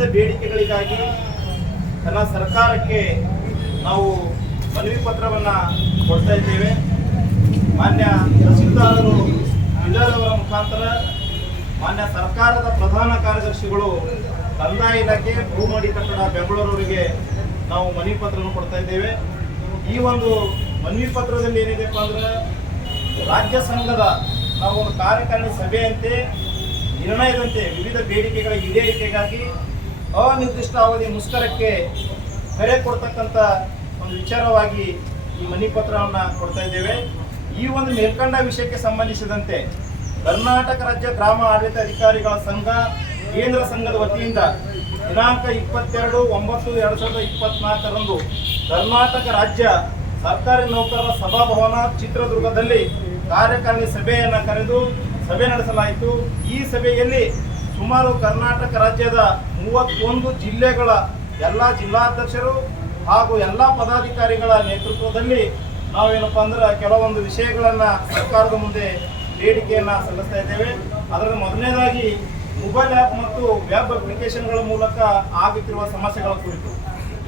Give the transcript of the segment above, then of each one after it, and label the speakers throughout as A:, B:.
A: ವಿವಿಧ ಬೇಡಿಕೆಗಳಿಗಾಗಿ ತನ್ನ ಸರ್ಕಾರಕ್ಕೆ ನಾವು ಮನವಿ ಪತ್ರವನ್ನು ಕೊಡ್ತಾ ಇದ್ದೇವೆ. ಮಾನ್ಯ ತಹಸೀಲ್ದಾರರು ಜಿಲ್ಲಾದವರ ಮುಖಾಂತರ ಮಾನ್ಯ ಸರ್ಕಾರದ ಪ್ರಧಾನ ಕಾರ್ಯದರ್ಶಿಗಳು, ಕಂದಾಯ ಇಲಾಖೆ ಭೂಮಡಿ ಕಟ್ಟಡ ಬೆಂಗಳೂರವರಿಗೆ ನಾವು ಮನವಿ ಪತ್ರವನ್ನು ಕೊಡ್ತಾ ಇದ್ದೇವೆ. ಈ ಒಂದು ಮನವಿ ಪತ್ರದಲ್ಲಿ ಏನಿದೆಪ್ಪ ಅಂದ್ರೆ, ರಾಜ್ಯ ಸಂಘದ ನಾವು ಒಂದು ಕಾರ್ಯಕಾರಿಣಿ ಸಭೆಯಂತೆ, ನಿರ್ಣಯದಂತೆ ವಿವಿಧ ಬೇಡಿಕೆಗಳ ಈಡೇರಿಕೆಗಾಗಿ ಅನಿರ್ದಿಷ್ಟ ಅವಧಿ ಮುಷ್ಕರಕ್ಕೆ ಕರೆ ಕೊಡ್ತಕ್ಕಂಥ ಒಂದು ವಿಚಾರವಾಗಿ ಈ ಮನಿ ಪತ್ರವನ್ನು ಕೊಡ್ತಾ ಇದ್ದೇವೆ. ಈ ಒಂದು ಮೇಲ್ಕಂಡ ವಿಷಯಕ್ಕೆ ಸಂಬಂಧಿಸಿದಂತೆ ಕರ್ನಾಟಕ ರಾಜ್ಯ ಗ್ರಾಮ ಆಡಳಿತ ಅಧಿಕಾರಿಗಳ ಸಂಘ, ಕೇಂದ್ರ ಸಂಘದ ವತಿಯಿಂದ ದಿನಾಂಕ ಇಪ್ಪತ್ತೆರಡು ಒಂಬತ್ತು ಎರಡು ಸಾವಿರದ ಇಪ್ಪತ್ನಾಲ್ಕರಂದು ಕರ್ನಾಟಕ ರಾಜ್ಯ ಸರ್ಕಾರಿ ನೌಕರರ ಸಭಾಭವನ ಚಿತ್ರದುರ್ಗದಲ್ಲಿ ಕಾರ್ಯಕಾರಿಣಿ ಸಭೆಯನ್ನು ಕರೆದು ಸಭೆ ನಡೆಸಲಾಯಿತು. ಈ ಸಭೆಯಲ್ಲಿ ಸುಮಾರು ಕರ್ನಾಟಕ ರಾಜ್ಯದ ಮೂವತ್ತೊಂದು ಜಿಲ್ಲೆಗಳ ಎಲ್ಲ ಜಿಲ್ಲಾಧ್ಯಕ್ಷರು ಹಾಗೂ ಎಲ್ಲ ಪದಾಧಿಕಾರಿಗಳ ನೇತೃತ್ವದಲ್ಲಿ ನಾವೇನಪ್ಪ ಅಂದ್ರೆ ಕೆಲವೊಂದು ವಿಷಯಗಳನ್ನು ಸರ್ಕಾರದ ಮುಂದೆ ಬೇಡಿಕೆಯನ್ನು ಸಲ್ಲಿಸ್ತಾ ಇದ್ದೇವೆ. ಅದರ ಮೊದಲನೇದಾಗಿ ಮೊಬೈಲ್ ಆ್ಯಪ್ ಮತ್ತು ವೆಬ್ ಅಪ್ಲಿಕೇಶನ್ಗಳ ಮೂಲಕ ಆಗುತ್ತಿರುವ ಸಮಸ್ಯೆಗಳ ಕುರಿತು.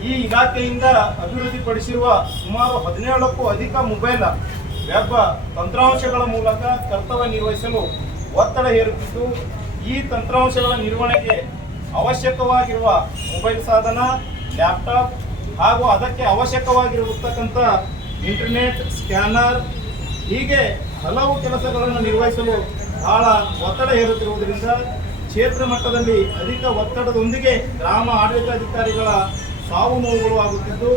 A: ಈ ಇಲಾಖೆಯಿಂದ ಅಭಿವೃದ್ಧಿಪಡಿಸಿರುವ ಸುಮಾರು ಹದಿನೇಳಕ್ಕೂ ಅಧಿಕ ಮೊಬೈಲ್ ವೆಬ್ ತಂತ್ರಾಂಶಗಳ ಮೂಲಕ ಕರ್ತವ್ಯ ನಿರ್ವಹಿಸಲು ಒತ್ತಡ ಹೇರುತ್ತಿದ್ದು ಈ ತಂತ್ರಾಂಶಗಳ ನಿರ್ವಹಣೆಗೆ ಅವಶ್ಯಕವಾಗಿರುವ ಮೊಬೈಲ್ ಸಾಧನ, ಲ್ಯಾಪ್ಟಾಪ್ ಹಾಗೂ ಅದಕ್ಕೆ ಅವಶ್ಯಕವಾಗಿರತಕ್ಕಂಥ ಇಂಟರ್ನೆಟ್, ಸ್ಕ್ಯಾನರ್ ಹೀಗೆ ಹಲವು ಕೆಲಸಗಳನ್ನು ನಿರ್ವಹಿಸಲು ಬಹಳ ಒತ್ತಡ ಹೇರುತ್ತಿರುವುದರಿಂದ ಕ್ಷೇತ್ರ ಮಟ್ಟದಲ್ಲಿ ಅಧಿಕ ಒತ್ತಡದೊಂದಿಗೆ ಗ್ರಾಮ ಆಡಳಿತಾಧಿಕಾರಿಗಳ ಸಾವು ನೋವುಗಳು ಆಗುತ್ತಿದ್ದು,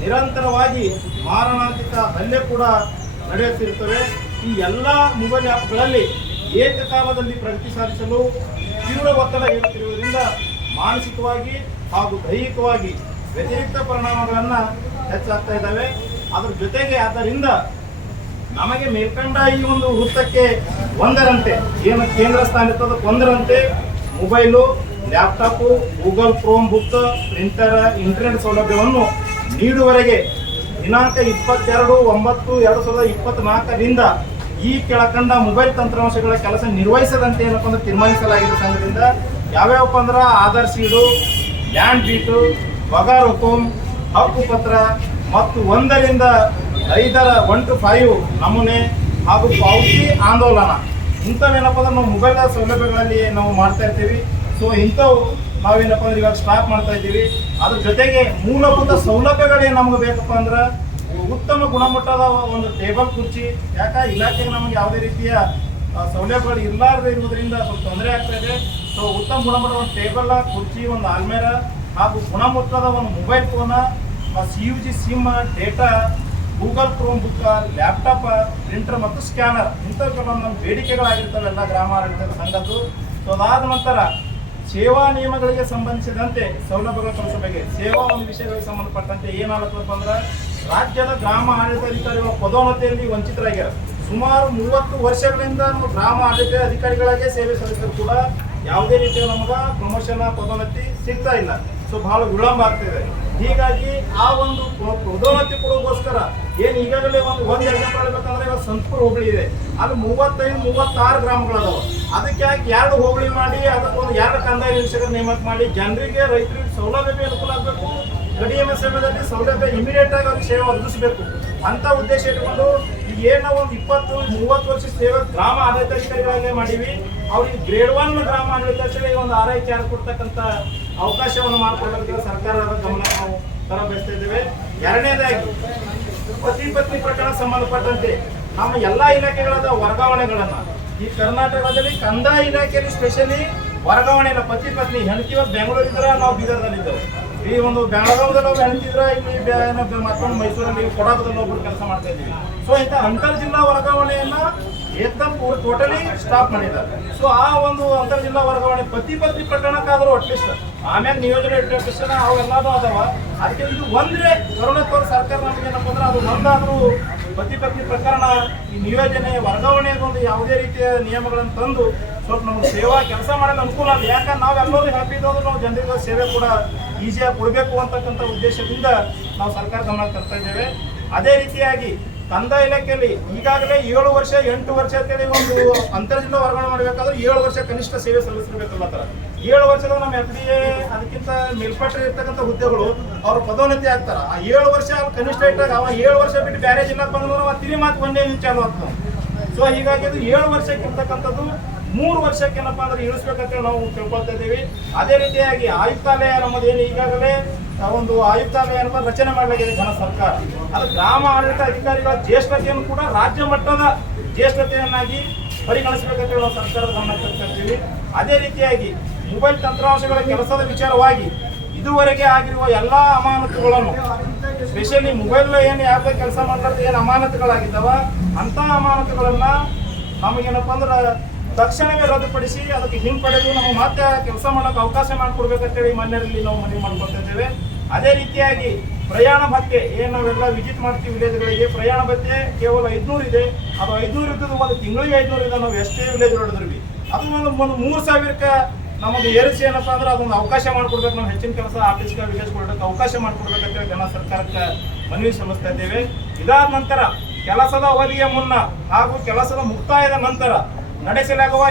A: ನಿರಂತರವಾಗಿ ಮಾರಣಾಂತಿಕ ಹಲ್ಲೆ ಕೂಡ ನಡೆಯುತ್ತಿರುತ್ತವೆ. ಈ ಎಲ್ಲ ಮೊಬೈಲ್ ಆ್ಯಪ್ಗಳಲ್ಲಿ ಏಕಕಾಲದಲ್ಲಿ ಪ್ರಗತಿ ಸಾಧಿಸಲು ತೀವ್ರ ಒತ್ತಡ ಹೇರುತ್ತಿರುವುದರಿಂದ ಮಾನಸಿಕವಾಗಿ ಹಾಗೂ ದೈಹಿಕವಾಗಿ ವ್ಯತಿರಿಕ್ತ ಪರಿಣಾಮಗಳನ್ನು ಹೆಚ್ಚಾಗ್ತಾ ಇದ್ದಾವೆ. ಅದರ ಜೊತೆಗೆ ಆದ್ದರಿಂದ ನಮಗೆ ಮೇಲ್ಕಂಡ ಈ ಒಂದು ವೃತ್ತಕ್ಕೆ ಒಂದರಂತೆ, ಏನು ಕೇಂದ್ರ ಸ್ಥಾನ ಇರ್ತದೆ ಒಂದರಂತೆ mobile, laptop, Google Chrome book, printer, internet ಸೌಲಭ್ಯವನ್ನು ನೀಡುವವರೆಗೆ ದಿನಾಂಕ ಇಪ್ಪತ್ತೆರಡು ಒಂಬತ್ತು ಎರಡು ಸಾವಿರದ ಇಪ್ಪತ್ನಾಲ್ಕರಿಂದ ಈ ಕೆಳಕಂಡ ಮೊಬೈಲ್ ತಂತ್ರಾಂಶಗಳ ಕೆಲಸ ನಿರ್ವಹಿಸದಂತೆ ಏನಪ್ಪ ಅಂದ್ರೆ ತೀರ್ಮಾನಿಸಲಾಗಿದೆ ಸಂಘದಿಂದ ಯಾವ್ಯಾವಪ್ಪ ಅಂದ್ರೆ ಆಧಾರ್ ಸೀಡು, ಲ್ಯಾಂಡ್ ಬೀಟು ಪಗಾರ್ ಹುಕುಂ ಹಕ್ಕು ಪತ್ರ ಮತ್ತು ಒಂದರಿಂದ ಐದರ ಒನ್ ಟು ಫೈವ್ ನಮೂನೆ ಹಾಗೂ ಪಾವತಿ ಆಂದೋಲನ. ಇಂಥವೇನಪ್ಪ ಅಂದ್ರೆ ನಾವು ಮೊಬೈಲ್ ಸೌಲಭ್ಯಗಳಲ್ಲಿ ನಾವು ಮಾಡ್ತಾ ಇರ್ತೀವಿ. ಸೊ ಇಂಥವು ನಾವೇನಪ್ಪ ಅಂದ್ರೆ ಇವಾಗ ಸ್ಟಾಪ್ ಮಾಡ್ತಾ ಇದ್ದೀವಿ. ಅದ್ರ ಜೊತೆಗೆ ಮೂಲಭೂತ ಸೌಲಭ್ಯಗಳೇನು ನಮ್ಗೆ ಬೇಕಪ್ಪ ಅಂದ್ರೆ ಉತ್ತಮ ಗುಣಮಟ್ಟದ ಒಂದು ಟೇಬಲ್ ಕುರ್ಚಿ, ಯಾಕ ಇಲಾಖೆಗೆ ನಮಗೆ ಯಾವುದೇ ರೀತಿಯ ಸೌಲಭ್ಯಗಳು ಇರಲಾರದೆ ಇರುವುದರಿಂದ ಸ್ವಲ್ಪ ತೊಂದರೆ ಆಗ್ತಾ ಇದೆ. ಸೊ ಉತ್ತಮ ಗುಣಮಟ್ಟದ ಒಂದು ಟೇಬಲ್, ಕುರ್ಚಿ, ಒಂದು ಆಲ್ಮೇರ ಹಾಗೂ ಗುಣಮಟ್ಟದ ಒಂದು mobile phone C U G SIM data, Google Chrome book laptop, printer ಮತ್ತು ಸ್ಕ್ಯಾನರ್ ಇಂಥ ಕೆಲವೊಂದು ನಮ್ಮ ಬೇಡಿಕೆಗಳಾಗಿರ್ತವೆ ಎಲ್ಲ ಗ್ರಾಮ ಆಡಳಿತದ ಸಂಘದ್ದು. ಸೊ ಅದಾದ ನಂತರ ಸೇವಾ ನಿಯಮಗಳಿಗೆ ಸಂಬಂಧಿಸಿದಂತೆ ಸೌಲಭ್ಯಗಳ ಕೆಲಸ ಬಗ್ಗೆ ಸೇವಾ ಒಂದು ವಿಷಯಗಳಿಗೆ ಸಂಬಂಧಪಟ್ಟಂತೆ ಏನಾಗುತ್ತಪ್ಪ ಅಂದ್ರೆ ರಾಜ್ಯದ ಗ್ರಾಮ ಆಡಳಿತಾಧಿಕಾರಿಗಳ ಪದೋನ್ನತಿಯಲ್ಲಿ ವಂಚಿತರಾಗ್ಯಾರ ಸುಮಾರು ಮೂವತ್ತು ವರ್ಷಗಳಿಂದ ನಮ್ಮ ಗ್ರಾಮ ಆಡಳಿತ ಅಧಿಕಾರಿಗಳಾಗೆ ಸೇವೆ ಸಲ್ಲಿಸಿದ್ರು ಕೂಡ ಯಾವುದೇ ರೀತಿಯ ನಮಗೆ ಪ್ರಮೋಷನ್ ಪದೋನ್ನತಿ ಸಿಗ್ತಾ ಇಲ್ಲ. ಸೊ ಬಹಳ ವಿಳಂಬ ಆಗ್ತಿದೆ ಹೀಗಾಗಿ ಆ ಒಂದು ಪದೋನ್ನತಿ ಕೊಡೋಗೋಸ್ಕರ ಏನು ಈಗಾಗಲೇ ಒಂದು ಒಂದು ಎಕ್ಸಾಂಪಲ್ ಹೇಳ್ಬೇಕಂದ್ರೆ ಇವಾಗ ಸಂತಪುರ ಹೋಬಳಿ ಇದೆ. ಅದು ಮೂವತ್ತೈದು, ಮೂವತ್ತಾರು ಗ್ರಾಮಗಳದಾವ. ಅದಕ್ಕೆ ಯಾಕೆ ಎರಡು ಹೋಬಳಿ ಮಾಡಿ ಅದಕ್ಕೊಂದು ಎರಡು ಕಂದಾಯ ನಿರೀಕ್ಷಕರ ನೇಮಕ ಮಾಡಿ, ಜನರಿಗೆ ರೈತರಿಗೆ ಸೌಲಭ್ಯ ಅನುಕೂಲ ಆಗಬೇಕು? ಕಡಿಮೆ ಸಮಯದಲ್ಲಿ ಸೌಲಭ್ಯ ಇಮಿಡಿಯೇಟ್ ಆಗಿ ಅವ್ರಿಗೆ ಸೇವೆ ಒದಗಿಸಬೇಕು. ಅಂತ ಉದ್ದೇಶ ಇಟ್ಕೊಂಡು ಏನು ಒಂದು ಇಪ್ಪತ್ತು, ಮೂವತ್ತು ವರ್ಷ ಸೇವೆ ಗ್ರಾಮ ಆಡಳಿತಾಧಿಕಾರಿಗಳಾಗೆ ಮಾಡೀವಿ. ಅವ್ರಿಗೆ ಗ್ರೇಡ್ ಒನ್ ಗ್ರಾಮ ಆಡಳಿತಾಧಿಕಾರಿಗೆ ಒಂದು ಆರೈಕೆ ಕೊಡ್ತಕ್ಕಂಥ ಅವಕಾಶವನ್ನು ಮಾಡಿಕೊಡೋದಕ್ಕೆ ಸರ್ಕಾರದ ಗಮನ ನಾವು ತರಬಯಸ್ತಾ ಇದ್ದೇವೆ. ಎರಡನೇದಾಗಿ ಪತಿ ಪತ್ನಿ ಪ್ರಕರಣ ಸಂಬಂಧಪಟ್ಟಂತೆ ನಮ್ಮ ಎಲ್ಲ ಇಲಾಖೆಗಳಾದ ವರ್ಗಾವಣೆಗಳನ್ನ, ಈ ಕರ್ನಾಟಕದಲ್ಲಿ ಕಂದಾಯ ಇಲಾಖೆಯಲ್ಲಿ ಸ್ಪೆಷಲಿ ವರ್ಗಾವಣೆ ಪತಿ ಪತ್ನಿ ಹೆಂಡತಿ ಇವತ್ತು ಬೆಂಗಳೂರು ಇದ್ರ ನಾವು ಬೀದರ್ದಲ್ಲಿದ್ದೆವು ಈ ಒಂದು ಬೆಳಗಾವದಲ್ಲಿ ನಾವು ಇಲ್ಲಿ ಬೆ- ಮತ್ತೊಂದು ಮೈಸೂರಲ್ಲಿ ಕೊಡಗದಲ್ಲಿ ಒಬ್ಬರು ಕೆಲಸ ಮಾಡ್ತಾ ಇದ್ದೀವಿ. ಸೊ ಇಂಥ ಅಂತರ್ ಜಿಲ್ಲಾ ವರ್ಗಾವಣೆಯನ್ನ ಏಕದಮ್ ಟೋಟಲಿ ಸ್ಟಾಪ್ ಮಾಡಿದ್ದಾರೆ. ಸೊ ಆ ಒಂದು ಅಂತರ್ ಜಿಲ್ಲಾ ವರ್ಗಾವಣೆ ಪ್ರತಿ ಪ್ರತಿ ಪ್ರಕರಣಕ್ಕಾದರೂ ಅಟ್ಲೀಸ್ಟ್ ಆಮೇಲೆ ನಿಯೋಜನೆ ಇಟ್ಟಿರ್ತಾರೆ ಅವೆಲ್ಲದೂ ಅದಾವ. ಅದಕ್ಕೆ ಇದು ಒಂದ್ರೆ ಕರುಣಕ್ಕೋರ್ ಸರ್ಕಾರ ನಮ್ಗೆ ಏನಪ್ಪ ಅಂದ್ರೆ ಅದು ಒಂದಾದ್ರೂ ಪ್ರತಿ ಪ್ರತಿ ಪ್ರಕರಣ ಈ ನಿಯೋಜನೆ, ವರ್ಗಾವಣೆ ಒಂದು ಯಾವುದೇ ರೀತಿಯ ನಿಯಮಗಳನ್ನು ತಂದು ಸ್ವಲ್ಪ ನಮ್ಗೆ ಸೇವಾ ಕೆಲಸ ಮಾಡಲು ಅನುಕೂಲ ಅಲ್ಲ. ಯಾಕಂದ್ರೆ ನಾವು ಎಲ್ಲರೂ ಹ್ಯಾಪಿ ಇದ್ದೋದು ನಾವು ಜನರಿಗೆ ಸೇವೆ ಕೂಡ ಈಸಿಯಾಗಿ ಕೊಡಬೇಕು ಅಂತಕ್ಕಂಥ ಉದ್ದೇಶದಿಂದ ನಾವು ಸರ್ಕಾರ ಗಮನ ತರ್ತಾ ಇದ್ದೇವೆ. ಅದೇ ರೀತಿಯಾಗಿ ಕಂದಾಯ ಇಲಾಖೆಯಲ್ಲಿ ಈಗಾಗಲೇ ಏಳು ವರ್ಷ, ಎಂಟು ವರ್ಷ ಅಂತೇಳಿ ಒಂದು ಅಂತರ್ಜಿಲ್ಲ ವರ್ಗಾವಣೆ ಮಾಡಬೇಕಾದ್ರೆ ಏಳು ವರ್ಷ ಕನಿಷ್ಠ ಸೇವೆ ಸಲ್ಲಿಸಿರ್ಬೇಕಲ್ಲ ತರ. ಏಳು ವರ್ಷದ ನಮ್ಮ ಎಫ್ ಡಿ ಎ ಅದಕ್ಕಿಂತ ಮೇಲ್ಪಟ್ಟ ಇರ್ತಕ್ಕಂಥ ಹುದ್ದೆಗಳು, ಅವ್ರು ಪದೋನ್ನತಿ ಆಗ್ತಾರೆ. ಆ ಏಳು ವರ್ಷ ಅವ್ರು ಕನಿಷ್ಠ ಇಟ್ಟಾಗ ಅವ ಏಳು ವರ್ಷ ಬಿಟ್ಟು ಬ್ಯಾರೇಜ್ ಇಲ್ಲ ಬಂದ್ರೆ ತಿರಿ ಮಾತು ಒಂದೇ ನಿಮಿಷ ಅಂತ ಸೊ ಹೀಗಾಗಿ ಅದು ಏಳು ವರ್ಷಕ್ಕೆ ಇರ್ತಕ್ಕಂಥದ್ದು ಮೂರು ವರ್ಷಕ್ಕೆ ಏನಪ್ಪಾ ಅಂದ್ರೆ ಇಳಿಸ್ಬೇಕಂತ ನಾವು ತಿಳ್ಕೊಳ್ತಾ ಇದ್ದೀವಿ. ಅದೇ ರೀತಿಯಾಗಿ ಆಯುಕ್ತಾಲಯ ನಮ್ಮದೇನು ಈಗಾಗಲೇ ಒಂದು ಆಯುಕ್ತಾಲಯ ಅನ್ನೋದು ರಚನೆ ಮಾಡಲಾಗಿದೆ ಜನ ಸರ್ಕಾರ. ಅದು ಗ್ರಾಮ ಆಡಳಿತ ಅಧಿಕಾರಿಗಳ ಜ್ಯೇಷ್ಠತೆಯನ್ನು ಕೂಡ ರಾಜ್ಯ ಮಟ್ಟದ ಜ್ಯೇಷ್ಠತೆಯನ್ನಾಗಿ ಪರಿಗಣಿಸಬೇಕಂತ ನಾವು ಸರ್ಕಾರದ ಗಮನ ತರ್ತೀವಿ ಅದೇ ರೀತಿಯಾಗಿ ಮೊಬೈಲ್ ತಂತ್ರಾಂಶಗಳ ಕೆಲಸದ ವಿಚಾರವಾಗಿ ಇದುವರೆಗೆ ಆಗಿರುವ ಎಲ್ಲಾ ಅಮಾನತುಗಳನ್ನು, ಸ್ಪೆಷಲಿ ಮೊಬೈಲ್ ಏನು ಯಾವುದೇ ಕೆಲಸ ಮಾಡ್ತಾರೆ ಏನು ಅಮಾನತುಗಳಾಗಿದ್ದಾವ ಅಂತ ಅಮಾನತುಗಳನ್ನ ನಮಗೇನಪ್ಪ ಅಂದ್ರೆ ತಕ್ಷಣವೇ ರದ್ದುಪಡಿಸಿ, ಅದಕ್ಕೆ ಹಿಂಪಡೆದು ನಾವು ಮತ್ತೆ ಕೆಲಸ ಮಾಡೋಕೆ ಅವಕಾಶ ಮಾಡಿಕೊಡ್ಬೇಕಂತೇಳಿ ಮನೆಯಲ್ಲಿ ನಾವು ಮನವಿ ಮಾಡ್ಕೊತಾ ಇದ್ದೇವೆ ಅದೇ ರೀತಿಯಾಗಿ ಪ್ರಯಾಣ ಭತ್ಯೆ, ಏನು ನಾವೆಲ್ಲ ವಿಸಿಟ್ ಮಾಡ್ತೀವಿ ವಿಲೇಜ್ಗಳಿಗೆ ಪ್ರಯಾಣ ಭತ್ಯೆ ಕೇವಲ ಐದುನೂರು ಇದೆ. ಅದು ಐದುನೂರು ಇದ್ದದ್ದು ಒಂದು ತಿಂಗಳಿಗೆ ಐದುನೂರು ಇದೆ ನಾವು ಎಷ್ಟೇ ವಿಲೇಜ್ ನೋಡಿದ್ರಿ ಅದು ಒಂದು ಒಂದು ಮೂರು ಸಾವಿರಕ್ಕೆ ನಮಗೆ ಏರಿಸಿ ಏನಪ್ಪ ಅಂದ್ರೆ ಅದೊಂದು ಅವಕಾಶ ಮಾಡಿಕೊಡ್ಬೇಕು. ನಾವು ಹೆಚ್ಚಿನ ಕೆಲಸ ಆಫೀಸ್ಗೆ ವಿಲೇಜ್ ಕೊಡೋಕ್ಕೆ ಅವಕಾಶ ಮಾಡಿಕೊಡ್ಬೇಕಂತ ಜನ ಸರ್ಕಾರಕ್ಕೆ ಮನವಿ ಸಲ್ಲಿಸ್ತಾ ಇದ್ದೇವೆ. ಇದಾದ ನಂತರ ಕೆಲಸದ ಅವಧಿಯ ಮುನ್ನ ಹಾಗೂ ಕೆಲಸದ ಮುಕ್ತಾಯದ ನಂತರ ನಡೆಸಲಾಗುವ